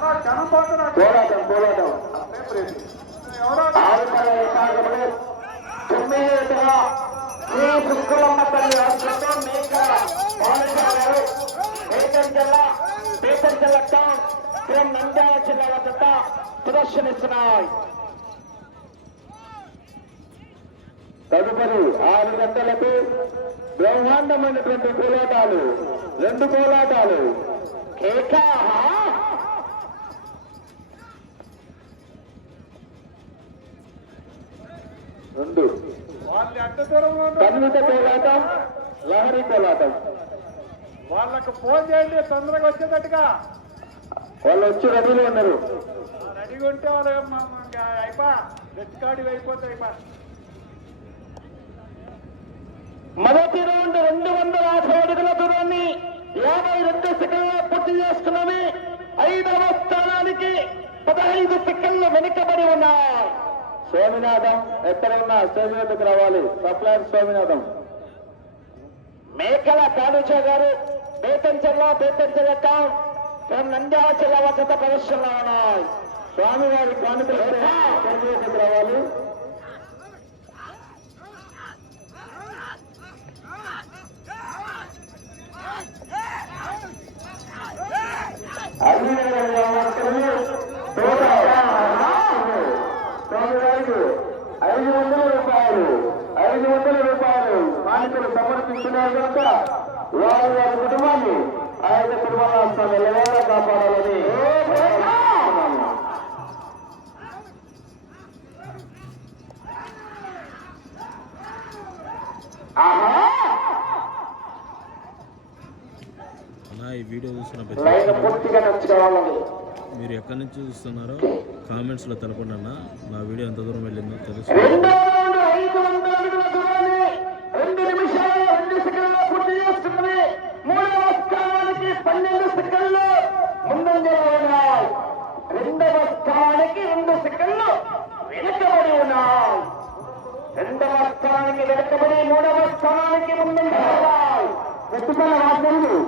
పోరాటం పోరాటం. ఆరుపడ విభాగంలో తొమ్మిది ఎకరా శ్రీ శుక్రమ్మ తల్లి జిల్లా మేకల్ జిల్లా టౌన్ ఫ్రమ్ నంద్యాల జిల్లాల జత ప్రదర్శనిస్తున్నాయి. తదుపరి ఆరు గంటలకు బ్రహ్మాండమైనటువంటి కోలాటాలు రెండు కోలాటాలు. కేకా ఉన్నారు? కన్విత కోలాటం లహరి కోలాటం వాళ్ళకు ఫోన్ చేయండి తొందరగా వచ్చేటట్టుగా. వాళ్ళు వచ్చి రెడీలో ఉన్నారు. రెడీగా ఉంటే వాళ్ళు అయిపా రెచ్చికాడి అయిపోతాయి అయిపా. మొదటి రౌండ్ రెండు వందల యాభై అడుగుల దూరాన్ని యాభై రెండు సెకండ్ల పూర్తి చేసుకున్నవి ఐదవ స్థానానికి పదహైదు సెకండ్ల వెనుకబడి ఉన్నాయి. స్వామినాథం ఎక్కడ ఉన్నా స్టేజ్ వద్దకు రావాలి. సప్లైర్ స్వామినాథం. మేకల కాళుచ గారు బేతంచెల్ల బేతంచెల్ల టౌన్ ఫ్రమ్ నంద్యాల జిల్లా వద్ద ప్రదర్శనలో ఉన్నాయి. స్వామివారి కానుకలు రావాలి. కనుక వారి వారి కుటుంబాన్ని ఆ యొక్క కుటుంబాన్ని నిలవేలా కాపాడాలని ఈ వీడియో చూస్తున్న మీరు ఎక్కడి నుంచి చూస్తున్నారో కామెంట్స్లో తెలపండి అన్న. నా వీడియో ఎంత దూరం వెళ్ళిందో తెలుసు. పెట్టుకున్న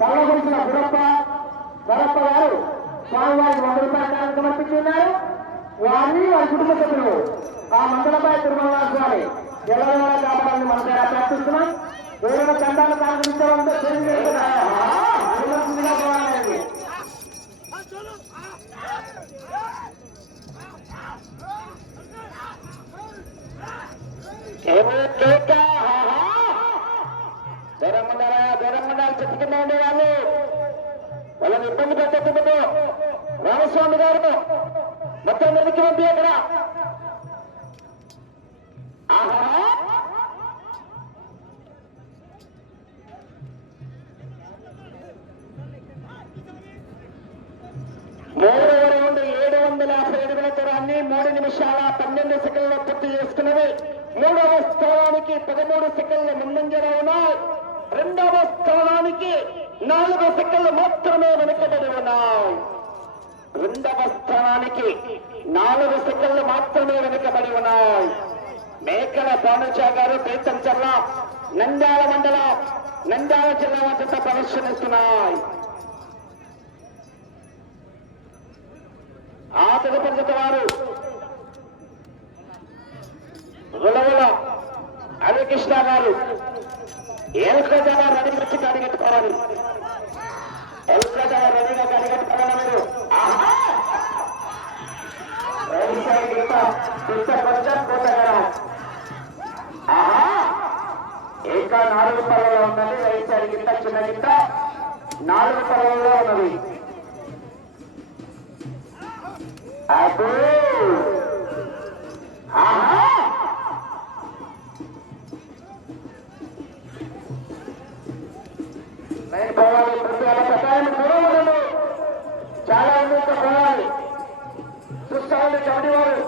కళ్ళగురించిన చల్లగొలిసిన గురప్ప గరప్ప గారు స్వామివారికి వంద రూపాయల కానుక సమర్పించున్నారు. వారిని వారి కుటుంబ సభ్యులు ఆ మండలపై తిరుమల స్వామి జలవేళ కాపాడాలని మన పేర ప్రార్థిస్తున్నాం. ఎవరైనా చందాలు కానుకరించాలంటే పోవాలండి దూరం ఉండాలా దూరం ఉండాలి చెట్టు కింద ఉండే వాళ్ళు. వాళ్ళని ఇబ్బంది పెట్టకుండా రామస్వామి గారు మొత్తం వెనక్కి పంపి అక్కడ. ఆహా. మూడవ రౌండ్ ఏడు వందల యాభై అడుగుల దూరాన్ని మూడు నిమిషాల పన్నెండు సెకండ్లు పూర్తి చేసుకున్నవి మూడవ స్థానానికి పదమూడు సెకండ్లు ముందంజలో ఉన్నాయి. రెండవ స్థానానికి నాలుగు సెకండ్లు మాత్రమే వెనుకబడి ఉన్నాయి. రెండవ స్థానానికి నాలుగు సెకండ్లు మాత్రమే వెనుకబడి ఉన్నాయి. మేకల భానుచా గారు పేతంచర్ల నంద్యాల మండలం నంద్యాల జిల్లా వద్ద ప్రదర్శనిస్తున్నాయి. ఆ తదుపరి వారు రులవల హరికృష్ణ గారు. ఏల్కజా రెడీ వచ్చి కడిగట్టుకోవాలి రెడీగా కడిగట్టుకోవాలి మీరు? ఇంకా నాలుగు పర్వలో ఉన్నది రైట్ సైడ్ గిట్ట చిన్న గిట్ట నాలుగు పర్వలో ఉన్నది. అబ్బో! ఆహా! నేను పోవాలి ప్రతి ఒక్క సహాయం దూరం చాలా ఉన్నత పోవాలి. చూస్తామండి కమిటీ వారు.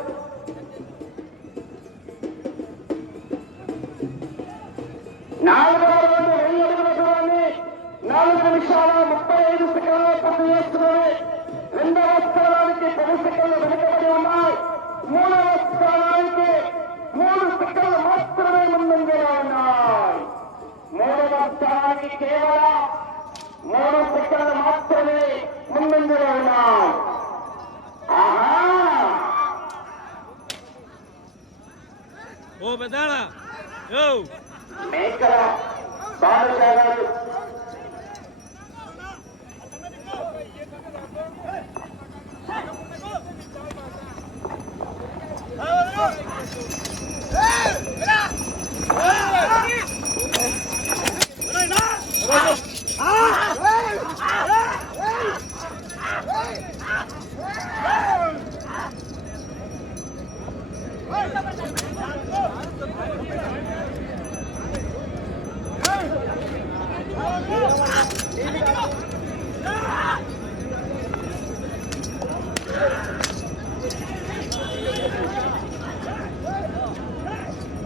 నాలుగు రౌండ్ వెయ్యి అడుగుల దూరాన్ని నాలుగు నిమిషాల ముప్పై ఐదు సెకండ్ల పూర్తి చేస్తున్నది రెండవ స్థానానికి పది సెకండ్లు వెనుకబడి ఉన్నాయి. మూడవ స్థానానికి మూడు సెకండ్లు మాత్రమే ముందంజలో ఉన్నాయి. మూడవ స్థానానికి కేవలం மோனத்துக்காக மாற்றமே முன்னெந்து வேண்டாம் ஓ பெதானா யோ! மேக்கரா பாடசாலை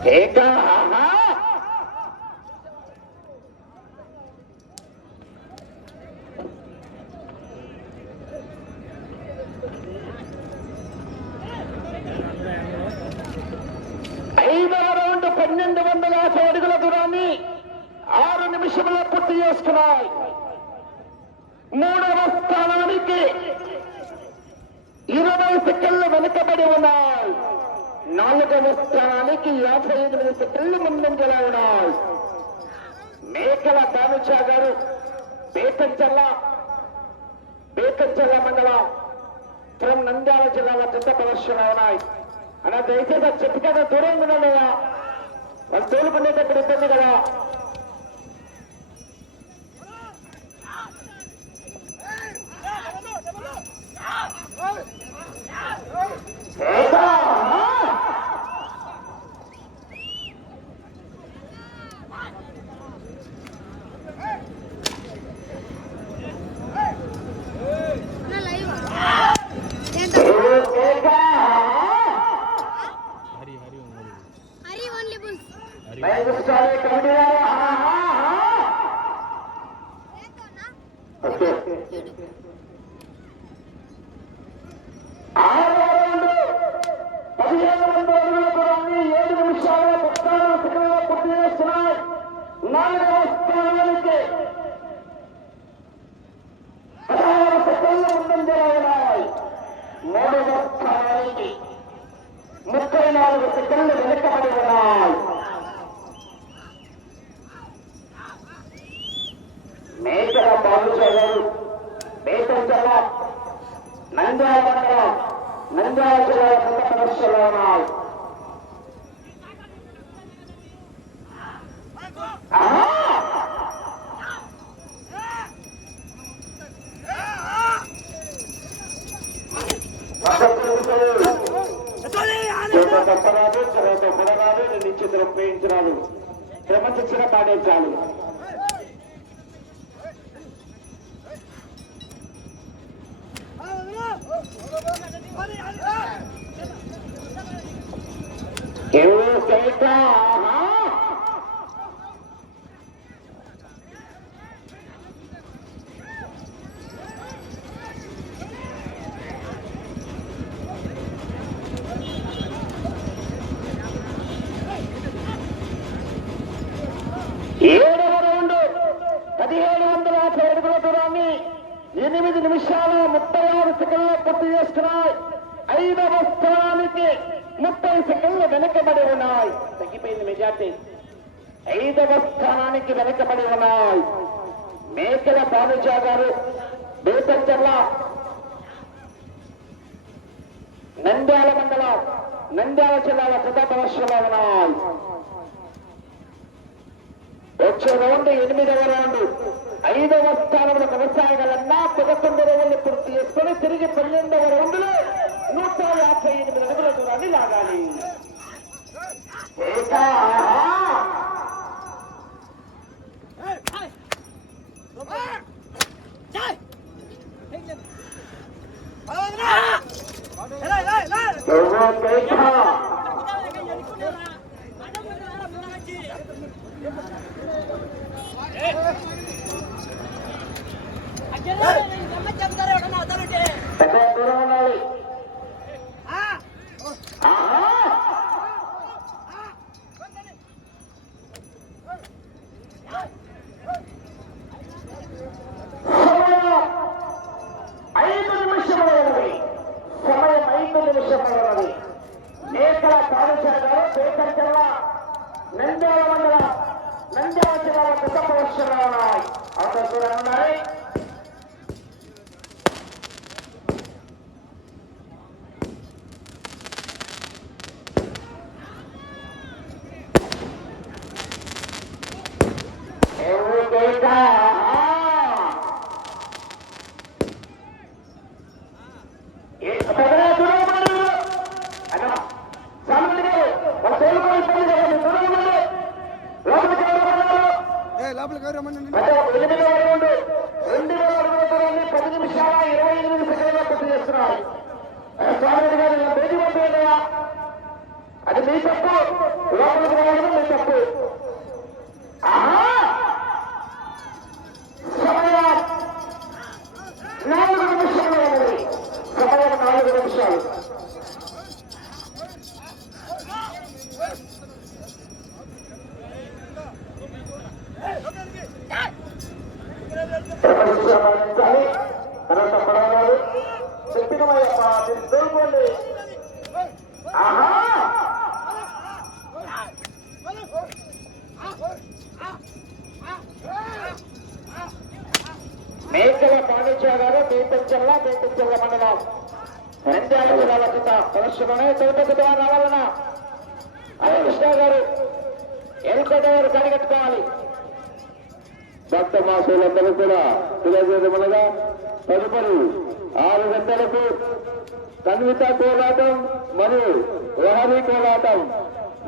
కేక ఆహా! ఐదవ రౌండ్ పన్నెండు వందల యాభై అడుగుల దూరాన్ని ఆరు నిమిషంలో పూర్తి చేసుకున్నాయి మూడవ స్థానానికి ఇరవై సెకండ్లు వెనుకబడి ఉన్నాయి నాలుగవ స్థానానికి యాభై ఎనిమిది సెకండ్లు ముందంజలా ఉన్నాయి మేకల దానుచా గారు బేతంచల్ల బేతంచల్ల మండలం ఫ్రం నంద్యాల జిల్లాలో చెత్త ప్రదర్శన ఉన్నాయి. అలా దయచేసి ఆ చెట్టు కదా దూరం ఉండలేదా వాళ్ళు తోలుకునేటప్పుడు ఇబ్బంది కదా. ఏదా? నా లైవ్ ఏదా? హరి హరి ఉన్నది హరి ఓన్లీ బుల్స్ హరి మైలుస్టారే కమిటీ వారు. ఆహా! ఓకే. ఆరవ రౌండ్ పదిహేను వందల అడుగుల దూరాన్ని ఏడు నిమిషాల పద్నాలుగు సెకండ్ల పూర్తి చేస్తున్నాయి నాలుగవ స్థానానికి పదహారు సెకండ్ల ముందంజలో ఉన్నాయి మూడవ స్థానానికి ముప్పై నాలుగు సెకండ్లు వెనుకబడి ఉన్నాయి మేకల బాలుచగారు మేకల జిల్లా నంద్యాల మండలం నంద్యాల జిల్లా ప్రదర్శనలో ఉన్నాయి! చేత తప్పరాదు తర్వాత బుడరాదు నిశ్చితం క్రమశిక్షణ పాటించాలి ఏడవ రౌండ్ పదిహేడు వందల యాభై అడుగుల దూరాన్ని ఎనిమిది నిమిషాల ముప్పై ఆరు సెకండ్లో పూర్తి చేస్తున్నాయి. ఐదవ స్థానానికి ముప్పై సెకండ్లు వెనుకబడి ఉన్నాయి. తగ్గిపోయింది మెజార్టీ. ఐదవ స్థానానికి వెనుకబడి ఉన్నాయి. మేకల బానుజా గారు బేతంచర్ల నంద్యాల మండలం నంద్యాల జిల్లాల ప్రథమ ఉన్నాయి. వచ్చే రౌండ్ ఎనిమిదవ రౌండ్ ఐదవ స్థానంలో కొనసాగలన్నా పదకొండు రౌండ్లు పూర్తి చేసుకొని తిరిగి పన్నెండవ రౌండ్లో నూట యాభై ఎనిమిది అడుగుల దూరాన్ని లాగాలి ఏకా, ఆహా! ఎవరో కేకా. పెద్ద దూరం ఉండాలి ఆహా! సమయం ఐదు నిమిషములు ఉన్నది సమయం ఐదు నిమిషములు ఉన్నది మేకల కాలుష్య గారు పేకర్ జిల్లా అవతల దూరం ఉండాలి ఎవరు కేక? ఏ పెద్దగా దూరం ఉండండి మీరు. అన్నా, సామాన్యులు గారు, వాళ్ళ తోలుకొని ఇబ్బంది కదండి, దూరం ఉండండి. లోపలికి ఎవరు వెళ్ళారు? పెద్ద ఎనిమిది అడుగులు, రెండు వేల అడుగుల దూరాన్ని పది నిమిషాల ఇరవై ఎనిమిది చేస్తున్నారు. స్వామి గారు ఇలా బయటి పంపేయండియా అది మీ తప్పు. లోపలికి రావడం మీ తప్పు. ఆహా! సమయం నాలుగు నిమిషాలు ఉన్నది సమయం నాలుగు నిమిషాలు. సంపాదించాలి తర్వాత పడవలు చెప్పినమయ్యప్ప మీరు తోలుకోండి ఆహా! మేకల పాండిత్య గారు మేపంచెల్ల మేపంచెల్ల మండలం. నంద్యాల జిల్లాల కింద ప్రదర్శనలోనే తిరుపతి ద్వారా రావాలన్నా. అదే కృష్ణ గారు ఎన్నికట గారు కనిగట్టుకోవాలి భక్త మాసులందరూ కూడా తెలియజేయమనగా తదుపరి ఆరు గంటలకు కన్విత కోలాటం మరియు లహరి కోలాటం.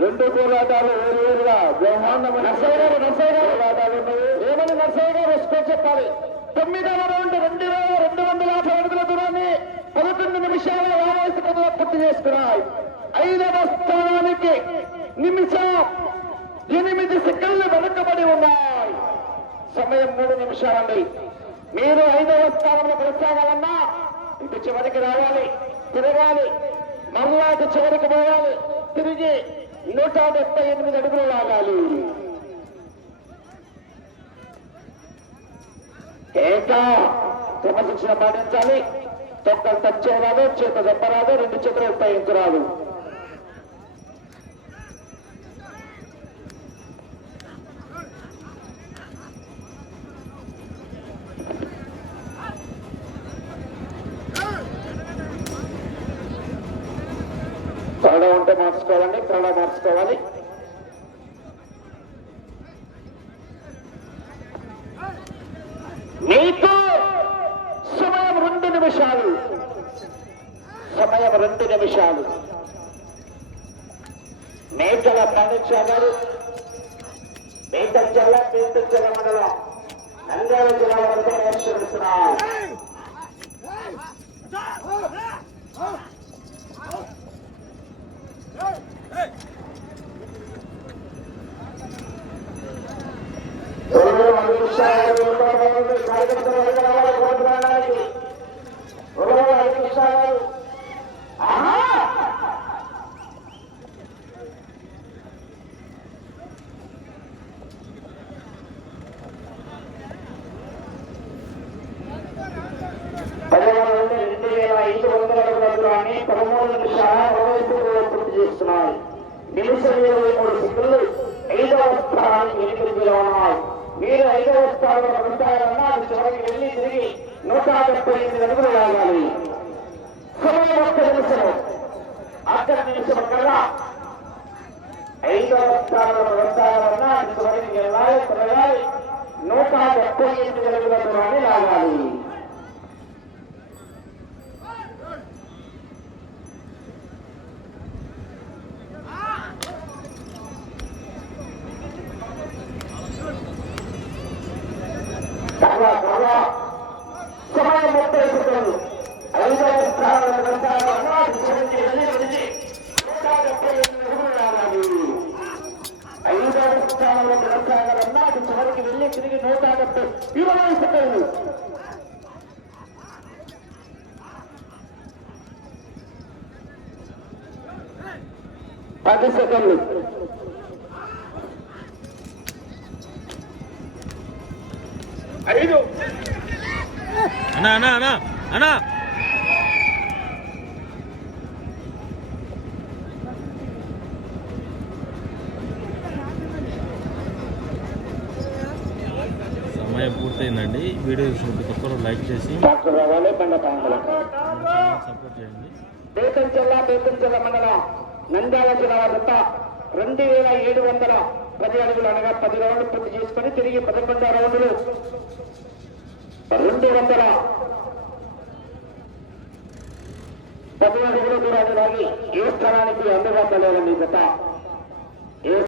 రెండు కోలాటాలు వేరువేరుగా బ్రహ్మాండమైన నర్సయ్య గారు ఏమని నర్సయ్య వస్తూ చెప్పాలి. తొమ్మిదవ రౌండ్ రెండు వేల రెండు వందల యాభై అడుగుల దూరాన్ని పదకొండు నిమిషాల యాభై సెకండ్లో పూర్తి చేసుకున్నాయి. ఐదవ స్థానానికి నిమిషం ఎనిమిది సెకండ్లు వెనుకబడి ఉన్నాయి. సమయం మూడు నిమిషాలండి. మీరు ఐదవ స్థానంలో కొనసాగాలన్నా ఇటు చివరికి రావాలి తిరగాలి మళ్ళా ఇటు చివరికి పోవాలి తిరిగి నూట డెబ్బై ఎనిమిది అడుగులు లాగాలి. ఏటా? క్రమశిక్షణ పాటించాలి. తొక్కలు టచ్ చేత దెబ్బరాదు రెండు చేతులు ఉపయోగించరాదు. తల ఉంటే మార్చుకోవాలండి తల మార్చుకోవాలి. మీకు సమయం రెండు నిమిషాలు. సమయం రెండు నిమిషాలు. మేకల పండించా గారు మేకల జిల్లా మేకల జిల్లా మండలం నంద్యాల జిల్లా వరకు నేర్చుకుంటున్నారు రెండు వందల నిమిషాలు కార్యకర్తలు రావాలి కోర్టు రావడానికి రెండు ఐదు నిమిషాలు ఆహా! పదివేల నుండి రెండు వేల ఐదు వందల అడుగుల దూరాన్ని పదమూడు నిమిషాల ఇరవై సెకండ్లలో పూర్తి చేస్తున్నాయి నిమిషం ఇరవై మూడు సెకండ్లు ఐదవ స్థానానికి వెనుకడిలో ఉన్నాయి మీరు ఐదవ స్థానంలో కొనసాగాలన్నా అది చివరికి వెళ్ళి తిరిగి నూట డెబ్బై ఎనిమిది అడుగులు లాగాలి సమయం ఒక్క నిమిషం ఆఖరి నిమిషం కల్లా ఐదవ స్థానంలో కొనసాగాలన్నా అది చివరికి వెళ్ళాలి తిరగాలి నూట డెబ్బై ఎనిమిది అడుగుల దూరాన్ని లాగాలి చాలా చాలా సమయం ముప్పై సెకండ్లు ఐదవ స్థానంలో కొనసాగాలన్నా అది చివరికి వెళ్ళి వెళ్ళి నూట డెబ్బై ఎనిమిది అడుగులు లాగాలి ఐదవ స్థానంలో కొనసాగాలన్నా అది చివరికి వెళ్ళి తిరిగి నూట డెబ్బై ఇరవై సెకండ్లు పది సెకండ్లు ఐదు అన్నా అన్నా టైం పూర్తయిందండి. వీడియో చూసిన ప్రతి లైక్ చేసి సపోర్ట్ చేయండి. బేతంచెల్ల బేతంచెల్ల మండల నంద్యాల జిల్లా వద్ద రెండు వేల ఏడు వందల పది అడుగులు అనగా పది రౌండ్లు పూర్తి చేసుకొని తిరిగి పదకొండు రౌండ్లు. రెండు వందల పది అడుగులు దూరాన్ని లాగి ఏ స్థానానికి అందుబాటులో లేదండి ఏ